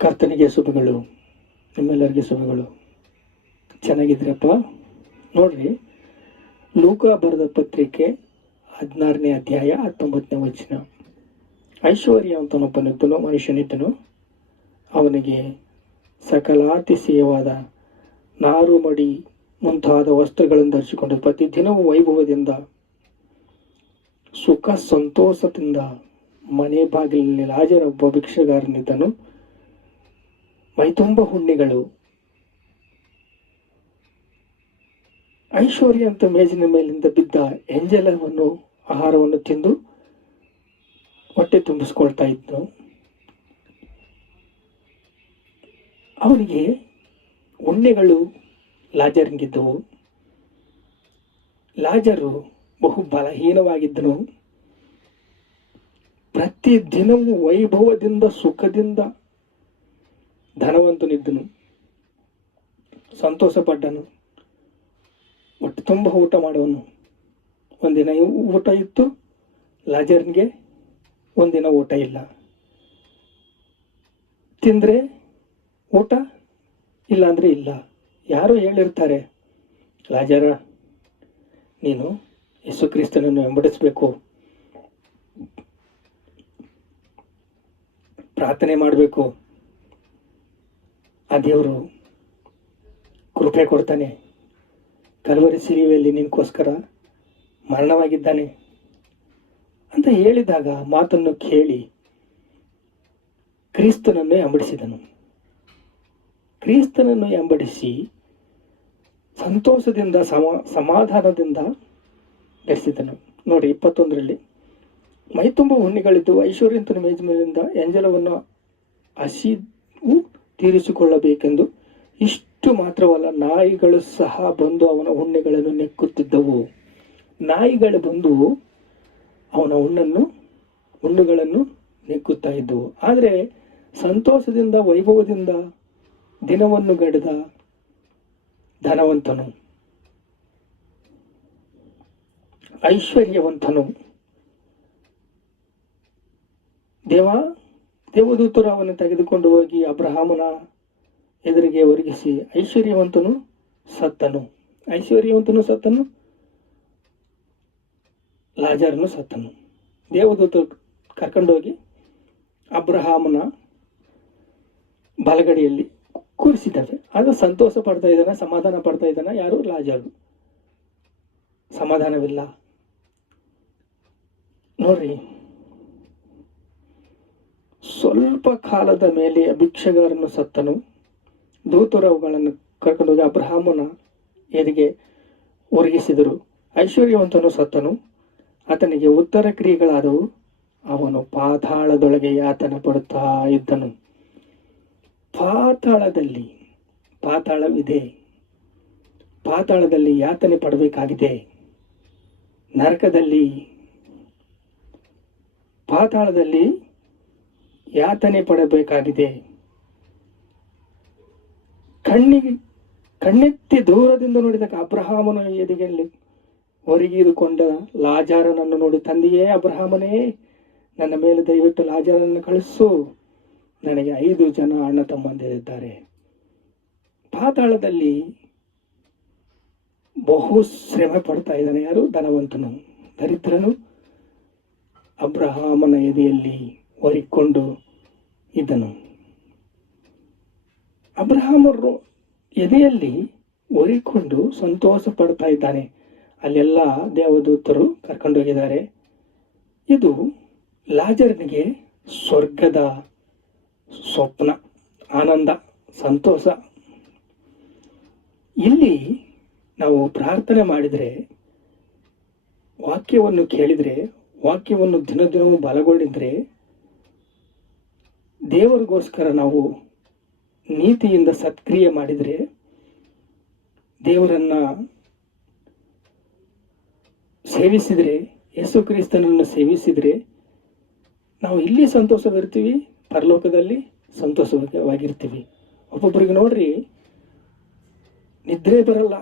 ಕರ್ತನಿಗೆ ಶುಭಗಳು, ನಿಮ್ಮೆಲ್ಲರಿಗೆ ಶುಭಗಳು. ಚೆನ್ನಾಗಿದ್ರಪ್ಪ ನೋಡ್ರಿ, ಲೂಕ ಬರೆದ ಪತ್ರಿಕೆ ಹದಿನಾರನೇ ಅಧ್ಯಾಯ ಹತ್ತೊಂಬತ್ತನೇ ವಚನ. ಐಶ್ವರ್ಯ ಅಂತನೊಬ್ಬನಿದ್ದನು ಮನುಷ್ಯನಿದ್ದನು. ಅವನಿಗೆ ಸಕಲಾತಿಶಯವಾದ ನಾರು ಮಡಿ ಮುಂತಾದ ವಸ್ತ್ರಗಳನ್ನು ಧರಿಸಿಕೊಂಡು ಪ್ರತಿದಿನವೂ ವೈಭವದಿಂದ ಸುಖ ಸಂತೋಷದಿಂದ ಮನೆ ಬಾಗಿಲಿನಲ್ಲಿ ಒಬ್ಬ ಭಿಕ್ಷಗಾರನಿದ್ದನು. ಮೈತುಂಬ ಹುಣ್ಣಿಗಳು. ಐಶ್ವರ್ಯ ಅಂತ ಮೇಜಿನ ಮೇಲಿಂದ ಬಿದ್ದ ಎಂಜಲವನ್ನು ಆಹಾರವನ್ನು ತಿಂದು ಹೊಟ್ಟೆ ತುಂಬಿಸ್ಕೊಳ್ತಾ ಇದ್ನು. ಅವನಿಗೆ ಉಣ್ಣೆಗಳು ಲಾಜರ್ಗಿದ್ದವು. ಲಾಜರು ಬಹು ಬಲಹೀನವಾಗಿದ್ದನು. ಪ್ರತಿ ದಿನವೂ ವೈಭವದಿಂದ, ಸುಖದಿಂದ ಧನವಂತನಿದ್ದನು ಸಂತೋಷಪಟ್ಟನು ಒಟ್ಟು ತುಂಬ ಊಟ ಮಾಡುವನು. ಒಂದಿನ ಊಟ ಇತ್ತು. ಲಾಜರ್ನಿಗೆ ಒಂದಿನ ಊಟ ಇಲ್ಲ. ತಿಂದರೆ ಊಟ ಇಲ್ಲಾಂದರೆ ಇಲ್ಲ. ಯಾರು ಹೇಳಿರ್ತಾರೆ, ಲಾಜರ, ನೀನು ಯೇಸು ಕ್ರಿಸ್ತನನ್ನು ಬೆಂಬಡಿಸಬೇಕು ಪ್ರಾರ್ಥನೆ ಮಾಡಬೇಕು. ಆ ದೇವರು ಕೃಪೆ ಕೊಡ್ತಾನೆ. ಕಲವರಿ ಸಿರಿವೆಯಲ್ಲಿ ನಿನ್ಗೋಸ್ಕರ ಮರಣವಾಗಿದ್ದಾನೆ ಅಂತ ಹೇಳಿದಾಗ ಮಾತನ್ನು ಕೇಳಿ ಕ್ರಿಸ್ತನನ್ನು ಅಂಬಡಿಸಿದನು. ಕ್ರಿಸ್ತನನ್ನು ಎಂಬಡಿಸಿ ಸಂತೋಷದಿಂದ ಸಮ, ಸಮಾಧಾನದಿಂದ ನಡೆಸಿದನು. ನೋಡಿ ಇಪ್ಪತ್ತೊಂದರಲ್ಲಿ, ಮೈತುಂಬ ಹುಣ್ಣಿಗಳಿದ್ದು ಐಶ್ವರ್ಯಂತನ ಮೇಜಿನಿಂದ ಎಂಜಲವನ್ನು ಹಸಿವು ತೀರಿಸಿಕೊಳ್ಳಬೇಕೆಂದು ಇಷ್ಟು ಮಾತ್ರವಲ್ಲ, ನಾಯಿಗಳು ಸಹ ಬಂದು ಅವನ ಉಣ್ಣೆಗಳನ್ನು ನೆಕ್ಕುತ್ತಿದ್ದವು. ನಾಯಿಗಳು ಬಂದು ಅವನ ಹುಣ್ಣನ್ನು ಹುಣ್ಣುಗಳನ್ನು ನೆಕ್ಕುತ್ತಾ ಇದ್ದವು. ಆದರೆ ಸಂತೋಷದಿಂದ, ವೈಭವದಿಂದ ದಿನವನ್ನು ಗಡದ ಧನವಂತನು, ಐಶ್ವರ್ಯವಂತನು, ದೇವ ದೇವದೂತರು ಅವನು ತೆಗೆದುಕೊಂಡು ಹೋಗಿ ಅಬ್ರಹಾಮನ ಎದುರಿಗೆ ಒರಗಿಸಿ, ಐಶ್ವರ್ಯವಂತನು ಸತ್ತನು. ಐಶ್ವರ್ಯವಂತನು ಸತ್ತನು, ಲಾಜಾರನು ಸತ್ತನು. ದೇವದೂತರು ಕರ್ಕೊಂಡೋಗಿ ಅಬ್ರಹಾಮನ ಬಲಗಡಿಯಲ್ಲಿ ಕೂರಿಸಿದ್ದಾರೆ. ಆದರೆ ಸಂತೋಷ ಪಡ್ತಾ ಇದ್ದಾನೆ, ಸಮಾಧಾನ ಪಡ್ತಾ ಇದ್ದಾನೆ, ಯಾರು? ಲಾಜರು. ಸಮಾಧಾನವಿಲ್ಲ. ನೋಡ್ರಿ ಸ್ವಲ್ಪ ಕಾಲದ ಮೇಲೆ ಭಿಕ್ಷಗಾರನು ಸತ್ತನು. ದೂತರು ಅವುಗಳನ್ನು ಕರ್ಕೊಂಡೋಗಿ ಅಬ್ರಹಾಮನ ಎದಿಗೆ ಒರಗಿಸಿದರು. ಐಶ್ವರ್ಯವಂತನು ಸತ್ತನು. ಆತನಿಗೆ ಉತ್ತರ ಕ್ರಿಯೆಗಳಾದವು. ಅವನು ಪಾತಾಳದೊಳಗೆ ಯಾತನ ಪಡುತ್ತಾ ಇದ್ದನು. ಪಾತಾಳದಲ್ಲಿ ಪಾತಾಳವಿದೆ. ಪಾತಾಳದಲ್ಲಿ ಯಾತನೆ ಪಡಬೇಕಾಗಿದೆ. ನರಕದಲ್ಲಿ ಪಾತಾಳದಲ್ಲಿ ಯಾತನೆ ಪಡಬೇಕಾಗಿದೆ. ಕಣ್ಣಿಗೆ, ಕಣ್ಣೆತ್ತಿ ದೂರದಿಂದ ನೋಡಿದಾಗ ಅಬ್ರಹಾಮನ ಎದೆಗೆಲ್ಲಿ ಹೊರಗಿದುಕೊಂಡ ಲಾಜಾರನನ್ನು ನೋಡಿ, ತಂದೆಯೇ, ಅಬ್ರಹಾಮನೇ, ನನ್ನ ಮೇಲೆ ದಯವಿಟ್ಟು ಲಾಜಾರನನ್ನು ಕಳಿಸು. ನನಗೆ ಐದು ಜನ ಅಣ್ಣ ತಮ್ಮಂದಿರಿದ್ದಾರೆ. ಪಾತಾಳದಲ್ಲಿ ಬಹು ಶ್ರಮೆ ಪಡ್ತಾ ಇದ್ದಾನೆ ಯಾರು? ಧನವಂತನು, ದರಿದ್ರನು. ಅಬ್ರಹಾಮನ ಎದೆಯಲ್ಲಿ ಹೊರಿಕೊಂಡು ಇದ್ದನು ಅಬ್ರಹಾಮರು ಎದೆಯಲ್ಲಿ ಒರಿಕೊಂಡು ಸಂತೋಷ ಪಡ್ತಾ ಇದ್ದಾನೆ. ಅಲ್ಲೆಲ್ಲ ದೇವದೂತರು ಕರ್ಕೊಂಡೋಗಿದ್ದಾರೆ. ಇದು ಲಾಜರನಿಗೆ ಸ್ವರ್ಗದ ಸ್ವಪ್ನ, ಆನಂದ, ಸಂತೋಷ. ಇಲ್ಲಿ ನಾವು ಪ್ರಾರ್ಥನೆ ಮಾಡಿದರೆ, ವಾಕ್ಯವನ್ನು ಕೇಳಿದರೆ, ವಾಕ್ಯವನ್ನು ದಿನ ದಿನವೂ ಬಲಗೊಂಡಿದ್ರೆ ದೇವರಿಗೋಸ್ಕರ ನಾವು ನೀತಿಯಿಂದ ಸತ್ಕ್ರಿಯೆ ಮಾಡಿದರೆ ದೇವರನ್ನ ಸೇವಿಸಿದರೆ, ಯೇಸು ಕ್ರಿಸ್ತನನ್ನು ಸೇವಿಸಿದರೆ ನಾವು ಇಲ್ಲಿ ಸಂತೋಷವಿರ್ತೀವಿ, ಪರಲೋಕದಲ್ಲಿ ಸಂತೋಷವಾಗಿರ್ತೀವಿ. ಒಬ್ಬೊಬ್ಬರಿಗೆ ನೋಡ್ರಿ, ನಿದ್ರೆ ಬರಲ್ಲ.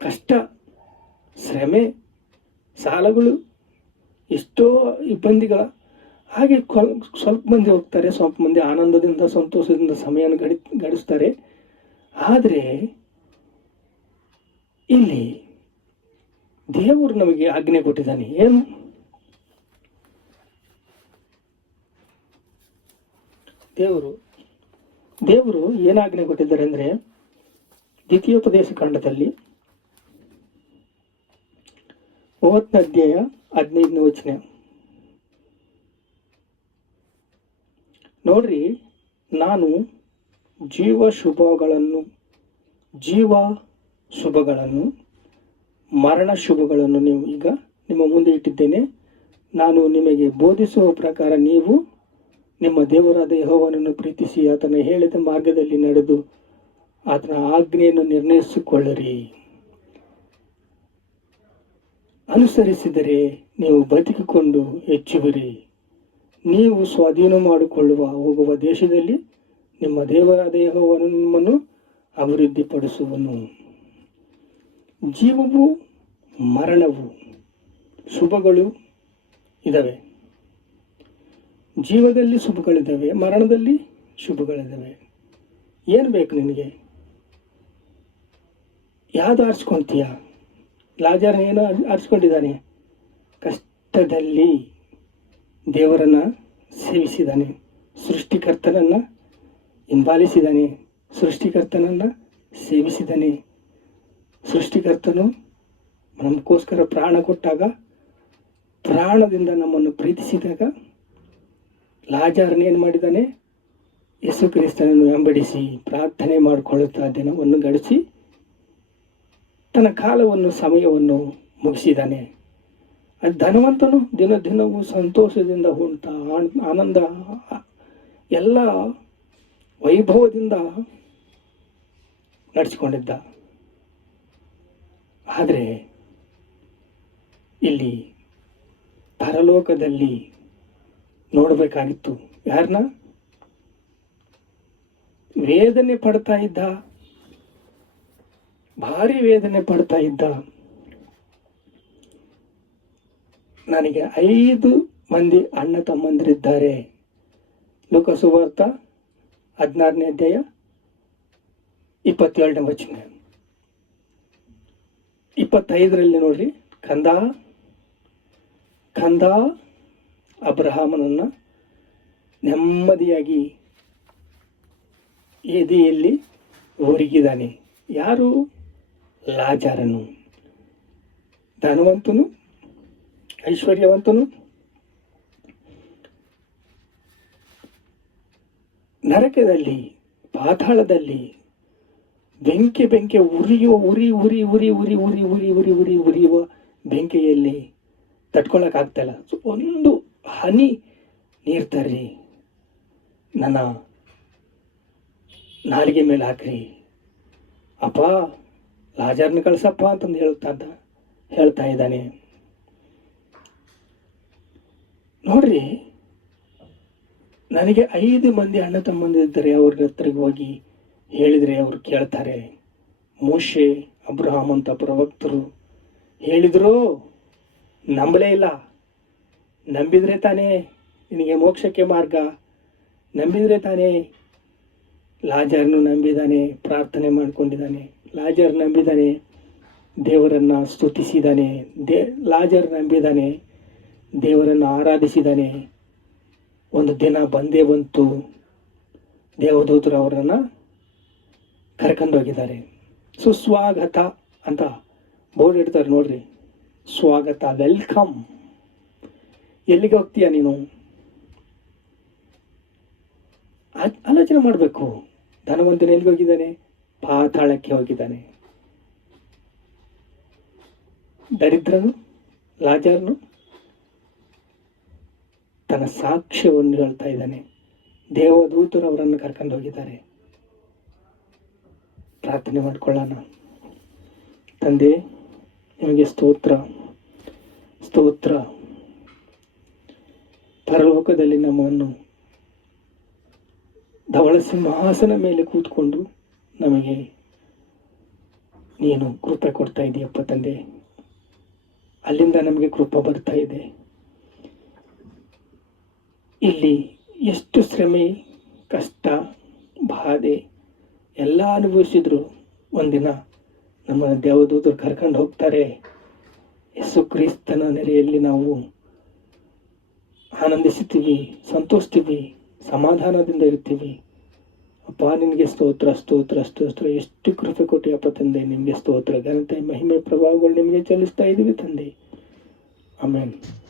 ಕಷ್ಟ, ಶ್ರಮೆ, ಸಾಲಗಳು, ಎಷ್ಟೋ ಇಬ್ಬಂದಿಗಳ ಹಾಗೆ ಸ್ವಲ್ಪ ಮಂದಿ ಹೋಗ್ತಾರೆ, ಸ್ವಲ್ಪ ಮಂದಿ ಆನಂದದಿಂದ, ಸಂತೋಷದಿಂದ ಸಮಯವನ್ನು ಗಡಿ ಆದರೆ ಇಲ್ಲಿ ದೇವರು ನಮಗೆ ಆಜ್ಞೆ ಕೊಟ್ಟಿದ್ದಾನೆ, ಏನು? ದೇವರು ದೇವರು ಏನು ಆಜ್ಞೆ ಕೊಟ್ಟಿದ್ದಾರೆ ಅಂದರೆ, ದ್ವಿತೀಯೋಪದೇಶ ಖಂಡದಲ್ಲಿ ಮೂವತ್ತನೇ ಅಧ್ಯಾಯ ಹದಿನೈದನೇ ವಚನ ನೋಡ್ರಿ ನಾನು ಜೀವ ಶುಭಗಳನ್ನು ಜೀವ ಶುಭಗಳನ್ನು, ಮರಣ ಶುಭಗಳನ್ನು ನೀವು ಈಗ ನಿಮ್ಮ ಮುಂದೆ ಇಟ್ಟಿದ್ದೇನೆ. ನಾನು ನಿಮಗೆ ಬೋಧಿಸುವ ಪ್ರಕಾರ ನೀವು ನಿಮ್ಮ ದೇವರಾದ ಯಹೋವನನ್ನು ಪ್ರೀತಿಸಿ ಆತನ ಹೇಳಿದ ಮಾರ್ಗದಲ್ಲಿ ನಡೆದು ಆತನ ಆಜ್ಞೆಯನ್ನು ನಿರ್ಣಯಿಸಿಕೊಳ್ಳಿರಿ. ಅನುಸರಿಸಿದರೆ ನೀವು ಬದುಕಿಕೊಂಡು ಹೆಚ್ಚುವಿರಿ. ನೀವು ಸ್ವಾಧೀನ ಮಾಡಿಕೊಳ್ಳುವ ಹೋಗುವ ದೇಶದಲ್ಲಿ ನಿಮ್ಮ ದೇವರ ದೇಹವನ್ನು ಅಭಿವೃದ್ಧಿಪಡಿಸುವನು. ಜೀವವು, ಮರಣವು, ಶುಭಗಳು ಇದ್ದಾವೆ ಜೀವದಲ್ಲಿ ಶುಭಗಳಿದ್ದಾವೆ ಮರಣದಲ್ಲಿ ಶುಭಗಳಿದ್ದಾವೆ ಏನು ಬೇಕು ನಿನಗೆ? ಯಾವುದು ಆರಿಸ್ಕೊಂತೀಯ? ಲಾಜರ್ ಏನು ಆರಿಸ್ಕೊಂಡಿದ್ದಾನೆ. ಕಷ್ಟದಲ್ಲಿ ದೇವರನ್ನು ಸೇವಿಸಿದ್ದಾನೆ, ಸೃಷ್ಟಿಕರ್ತನನ್ನು ಹಿಂಬಾಲಿಸಿದ್ದಾನೆ ಸೃಷ್ಟಿಕರ್ತನನ್ನು ಸೇವಿಸಿದ್ದಾನೆ ಸೃಷ್ಟಿಕರ್ತನು ನಮಗೋಸ್ಕರ ಪ್ರಾಣ ಕೊಟ್ಟಾಗ, ಪ್ರಾಣದಿಂದ ನಮ್ಮನ್ನು ಪ್ರೀತಿಸಿದಾಗ ಲಾಜಾರನ ಏನು ಮಾಡಿದ್ದಾನೆ ಯೇಸು ಕ್ರಿಸ್ತನನ್ನು ಎಂಬಡಿಸಿ ಪ್ರಾರ್ಥನೆ ಮಾಡಿಕೊಳ್ಳುತ್ತಾ ದಿನವನ್ನು ಗಡಿಸಿ ತನ್ನ ಕಾಲವನ್ನು, ಸಮಯವನ್ನು ಮುಗಿಸಿದ್ದಾನೆ ಅದು ಧನವಂತನು ದಿನ ದಿನವೂ ಸಂತೋಷದಿಂದ ಉಂಟ ಆನಂದ, ಎಲ್ಲ ವೈಭವದಿಂದ ನಡೆಸಿಕೊಂಡಿದ್ದ. ಆದರೆ ಇಲ್ಲಿ ಪರಲೋಕದಲ್ಲಿ ನೋಡಬೇಕಾಗಿತ್ತು. ಯಾರನ್ನ ವೇದನೆ ಪಡ್ತಾ ಇದ್ದ. ಭಾರಿ ವೇದನೆ ಪಡ್ತಾ ಇದ್ದ. ನನಗೆ ಐದು ಮಂದಿ ಅಣ್ಣ ತಮ್ಮಂದಿರಿದ್ದಾರೆ. ಲೋಕ ಸುವಾರ್ತ ಹದಿನಾರನೇ ಅಧ್ಯಾಯ, ಇಪ್ಪತ್ತೇಳನೇ ವಚನ. ಇಪ್ಪತ್ತೈದರಲ್ಲಿ ನೋಡ್ರಿ, ಕಂದ ಕಂದ ಅಬ್ರಹಾಮನನ್ನು ನೆಮ್ಮದಿಯಾಗಿ ಎದೆಯಲ್ಲಿ ಹೊರಗಿದ್ದಾನೆ ಯಾರು? ಲಾಜಾರನು. ಧನವಂತನು, ಐಶ್ವರ್ಯವಂತನು ನರಕದಲ್ಲಿ, ಪಾತಾಳದಲ್ಲಿ ಬೆಂಕಿ ಬೆಂಕಿ ಉರಿಯುವ, ಉರಿ ಉರಿ ಉರಿ ಉರಿ ಉರಿ ಉರಿ ಉರಿ ಉರಿ, ಉರಿಯುವ ಬೆಂಕಿಯಲ್ಲಿ ತಡ್ಕೊಳಕ್ಕಾಗ್ತಾಯಿಲ್ಲ ಸೊ ಒಂದು ಹನಿ ನೀರು ತರ್ರಿ, ನನ್ನ ನಾಲಿಗೆ ಮೇಲೆ ಹಾಕ್ರಿ. ಅಪ್ಪ, ಲಾಜರ್ನ ಕಳ್ಸಪ್ಪ ಅಂತಂದು ಹೇಳ್ತಾ ಅಂತ ಹೇಳ್ತಾ ಇದ್ದಾನೆ. ನೋಡ್ರಿ ನನಗೆ ಐದು ಮಂದಿ ಅಣ್ಣ ತಮ್ಮಂದಿದ್ದಾರೆ ಅವ್ರ ಹತ್ರಕ್ಕೆ ಹೋಗಿ ಹೇಳಿದರೆ ಅವರು ಕೇಳ್ತಾರೆ. ಮೋಶೆ ಅಬ್ರಹಾಮ್ ಅಂತ ಪ್ರವಕ್ತರು ಹೇಳಿದ್ರು, ನಂಬಲೇ ಇಲ್ಲ. ನಂಬಿದರೆ ತಾನೇ ನಿನಗೆ ಮೋಕ್ಷಕ್ಕೆ ಮಾರ್ಗ. ನಂಬಿದರೆ ತಾನೇ ಲಾಜರ್ನು ನಂಬಿದ್ದಾನೆ, ಪ್ರಾರ್ಥನೆ ಮಾಡಿಕೊಂಡಿದ್ದಾನೆ. ಲಾಜರ್ ನಂಬಿದ್ದಾನೆ, ದೇವರನ್ನು ಸ್ತುತಿಸಿದ್ದಾನೆ. ದೇ, ಲಾಜರ್ ನಂಬಿದ್ದಾನೆ, ದೇವರನ್ನು ಆರಾಧಿಸಿದ್ದಾನೆ. ಒಂದು ದಿನ ಬಂದೇ ಬಂತು. ದೇವದೂತರು ಅವರನ್ನು ಕರ್ಕೊಂಡೋಗಿದ್ದಾರೆ ಸುಸ್ವಾಗತ ಅಂತ ಬೋರ್ಡ್ ಇಡ್ತಾರೆ ನೋಡ್ರಿ. ಸ್ವಾಗತ, ವೆಲ್ಕಮ್. ಎಲ್ಲಿಗೆ ಹೋಗ್ತೀಯ ನೀನು? ಆಲೋಚನೆ ಮಾಡಬೇಕು. ಧನವಂತನ ಎಲ್ಲಿಗೆ ಹೋಗಿದ್ದಾನೆ? ಪಾತಾಳಕ್ಕೆ ಹೋಗಿದ್ದಾನೆ. ದರಿದ್ರನು, ಲಾಜರ್ನು ತನ್ನ ಸಾಕ್ಷ್ಯವನ್ನು ಹೇಳ್ತಾ ಇದ್ದಾನೆ. ದೇವದೂತರು ಅವರನ್ನು ಕರ್ಕೊಂಡು ಹೋಗಿದ್ದಾರೆ. ಪ್ರಾರ್ಥನೆ ಮಾಡ್ಕೊಳ್ಳೋಣ. ತಂದೆ, ನಿಮಗೆ ಸ್ತೋತ್ರ ಸ್ತೋತ್ರ. ಪರಲೋಕದಲ್ಲಿ ನಮ್ಮನ್ನು ಧವಳ ಸಿಂಹಾಸನ ಮೇಲೆ ಕೂತ್ಕೊಂಡು ನಮಗೆ ನೀನು ಕೃಪೆ ಕೊಡ್ತಾ ಇದೆಯಪ್ಪ ತಂದೆ. ಅಲ್ಲಿಂದ ನಮಗೆ ಕೃಪೆ ಬರ್ತಾ ಇದೆ. ಇಲ್ಲಿ ಎಷ್ಟು ಶ್ರಮೆ, ಕಷ್ಟ, ಬಾಧೆ ಎಲ್ಲ ಅನುಭವಿಸಿದ್ರು. ಒಂದಿನ ನಮ್ಮ ದೇವದೂತರು ಕರ್ಕೊಂಡು ಹೋಗ್ತಾರೆ. ಯೇಸು ಕ್ರಿಸ್ತನ ನೆರೆಯಲ್ಲಿ ನಾವು ಆನಂದಿಸುತ್ತೀವಿ ಸಂತೋಷ್ತೀವಿ ಸಮಾಧಾನದಿಂದ ಇರ್ತೀವಿ ಅಪ್ಪ, ನಿನಗೆ ಸ್ತೋತ್ರ ಸ್ತೋತ್ರ ಸ್ತೋತ್ರ. ಎಷ್ಟು ಕೃಪೆ ಕೊಟ್ಟಿಯಪ್ಪ ತಂದೆ, ನಿಮಗೆ ಸ್ತೋತ್ರ. ಘನತೆ, ಮಹಿಮೆ, ಪ್ರಭಾವಗಳು ನಿಮಗೆ ಚಲಿಸ್ತಾ ಇದ್ದೀವಿ ತಂದೆ. ಆಮೇಲೆ